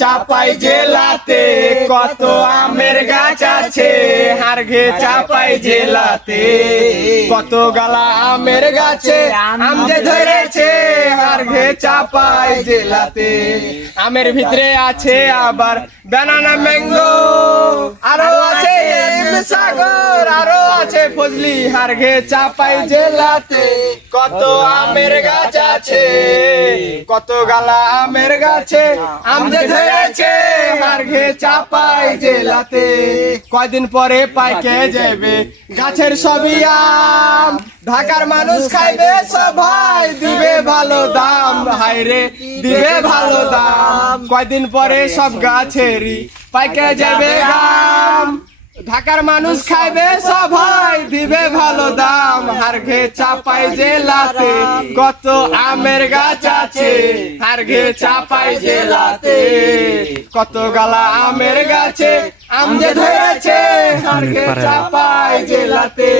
চাপাই জেলাতে কত আমের গাছ আছে, হারঘে চাপাই জেলাতে কত গালা আমের গাছে আম যে ধরেছে, হারঘে চাপাই জেলাতে। আমের ভিতরে আছে আবার বানানা ম্যাঙ্গো, আরো আছে সাগর, আরো আছে ফজলি, হারঘে চাপাই জেলাতে কত আমের গাছ আছে, কত গালা আমের গাছে আম যে ধরেছে, হারঘে চাপাই জেলাতে। কয়দিন পরে পাইকে যাবে গাছের সবই আম, ঢাকার মানুষ খাইবে সবাই, দিবে ভালো দাম, হায়রে দিবে ভালো দাম। কয়দিন পরে সব গাছেরই পাইকে যাবে আম, ঢাকার মানুষ খাইবে সবাই, দিবে ভালো দাম, হারঘে চাপাই জেলাতে কত আমের গাছ আছে, হারঘে চাপাই জেলাতে কত গালা আমের গাছে আম যে ধরেছে, হারঘে চাপাই জেলাতে।